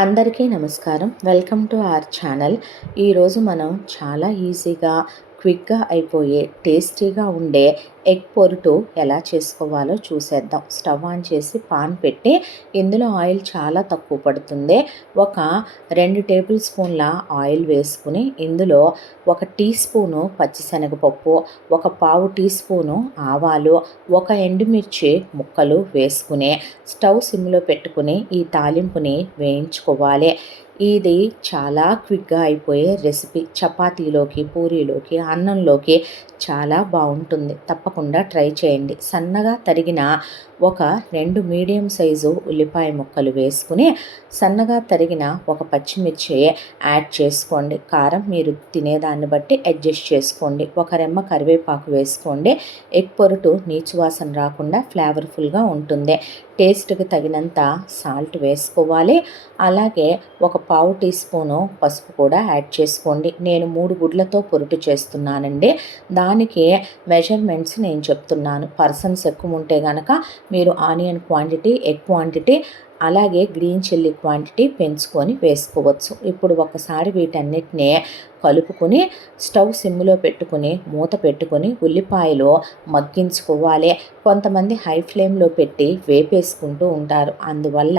అందరికీ నమస్కారం. Welcome to our channel. ఈరోజు మనం చాలా ఈజీగా క్విక్గా అయిపోయే టేస్టీగా ఉండే ఎగ్ పొరుటు ఎలా చేసుకోవాలో చూసేద్దాం. స్టవ్ ఆన్ చేసి పాన్ పెట్టి ఇందులో ఆయిల్ చాలా తక్కువ పడుతుంది. ఒక రెండు టేబుల్ స్పూన్ల ఆయిల్ వేసుకుని ఇందులో ఒక టీ స్పూను పచ్చిశనగపప్పు ఒక పావు టీ స్పూను ఆవాలు ఒక ఎండుమిర్చి ముక్కలు వేసుకుని స్టవ్ సిమ్లో పెట్టుకుని ఈ తాలింపుని వేయించుకోవాలి. ఇది చాలా క్విక్గా అయిపోయే రెసిపీ. చపాతీలోకి పూరీలోకి అన్నంలోకి చాలా బాగుంటుంది. తప్పకుండా తప్పకుండా ట్రై చేయండి. సన్నగా తరిగిన ఒక రెండు మీడియం సైజు ఉల్లిపాయ ముక్కలు వేసుకుని సన్నగా తరిగిన ఒక పచ్చిమిర్చి యాడ్ చేసుకోండి. కారం మీరు తినేదాన్ని బట్టి అడ్జస్ట్ చేసుకోండి. ఒక రెమ్మ కరివేపాకు వేసుకోండి. ఎగ్ పొరుటు నీచు వాసన రాకుండా ఫ్లేవర్ఫుల్గా ఉంటుంది. టేస్ట్కి తగినంత సాల్ట్ వేసుకోవాలి. అలాగే ఒక పావు టీ స్పూను పసుపు కూడా యాడ్ చేసుకోండి. నేను మూడు గుడ్లతో పొరుటు చేస్తున్నానండి. దానికి మెజర్మెంట్స్ నేను చెప్తున్నాను. పర్సన్స్ ఎక్కువ ఉంటే కనుక మీరు ఆనియన్ క్వాంటిటీ ఎగ్ క్వాంటిటీ అలాగే గ్రీన్ చిల్లీ క్వాంటిటీ పెంచుకొని వేసుకోవచ్చు. ఇప్పుడు ఒకసారి వీటన్నిటిని కలుపుకొని స్టవ్ సిమ్లో పెట్టుకుని మూత పెట్టుకుని ఉల్లిపాయలు మగ్గించుకోవాలి కొంతమంది హై ఫ్లేమ్లో పెట్టి వేపేసుకుంటూ ఉంటారు. అందువల్ల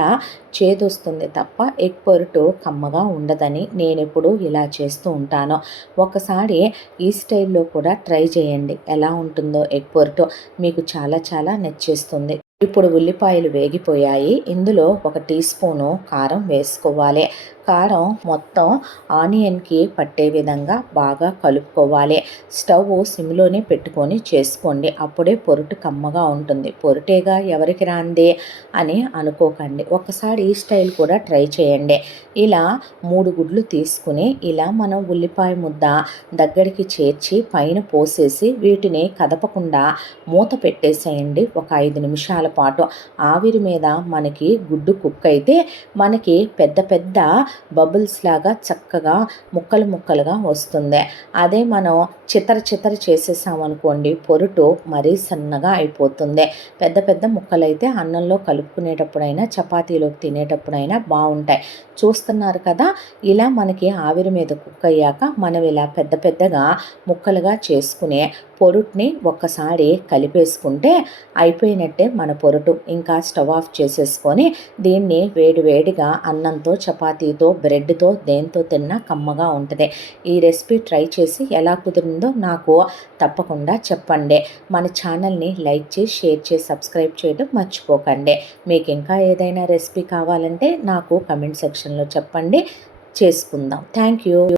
చేదొస్తుంది తప్ప ఎగ్ పొరుటు కమ్మగా ఉండదని నేను ఎప్పుడు ఇలా చేస్తూ ఉంటాను. ఒకసారి ఈ స్టైల్లో కూడా ట్రై చేయండి. ఎలా ఉంటుందో ఎగ్ పొరుటు మీకు చాలా చాలా నచ్చేస్తుంది. ఇప్పుడు ఉల్లిపాయలు వేగిపోయాయి. ఇందులో ఒక టీ స్పూను కారం వేసుకోవాలి. కారం మొత్తం ఆనియన్కి పట్టే విధంగా బాగా కలుపుకోవాలి. స్టవ్ సిమ్లోనే పెట్టుకొని చేసుకోండి. అప్పుడే పొరుటు కమ్మగా ఉంటుంది. పొరుటేగా ఎవరికి రాందే అని అనుకోకండి. ఒకసారి ఈ స్టైల్ కూడా ట్రై చేయండి. ఇలా మూడు గుడ్లు తీసుకుని ఇలా మనం ఉల్లిపాయ ముద్ద దగ్గరికి చేర్చి పైన పోసేసి వీటిని కదపకుండా మూత పెట్టేసేయండి. ఒక ఐదు నిమిషాల పాటు. ఆవిరి మీద మనకి గుడ్డు కుక్ అయితే మనకి పెద్ద పెద్ద బబుల్స్ లాగా చక్కగా ముక్కలు ముక్కలుగా వస్తుంది. అదే మనం చితర చితర చేసేసామనుకోండి పొరుటు మరీ సన్నగా అయిపోతుంది. పెద్ద పెద్ద ముక్కలైతే అన్నంలో కలుపుకునేటప్పుడైనా చపాతీలోకి తినేటప్పుడైనా బాగుంటాయి. చూస్తున్నారు కదా ఇలా మనకి ఆవిరి మీద కుక్ అయ్యాక మనం ఇలా పెద్ద పెద్దగా ముక్కలుగా చేసుకునే పొరుట్ని ఒక్కసారి కలిపేసుకుంటే అయిపోయినట్టే మన పొరుటు. ఇంకా స్టవ్ ఆఫ్ చేసేసుకొని దీన్ని వేడివేడిగా అన్నంతో చపాతీతో బ్రెడ్తో దేంతో తిన్నా కమ్మగా ఉంటుంది. ఈ రెసిపీ ట్రై చేసి ఎలా కుదిరిందో నాకు తప్పకుండా చెప్పండి. మన ఛానల్ని లైక్ చేసి షేర్ చేసి సబ్స్క్రైబ్ చేయడం మర్చిపోకండి. మీకు ఇంకా ఏదైనా రెసిపీ కావాలంటే నాకు కమెంట్ సెక్షన్లో చెప్పండి. చేసుకుందాం. Thank you.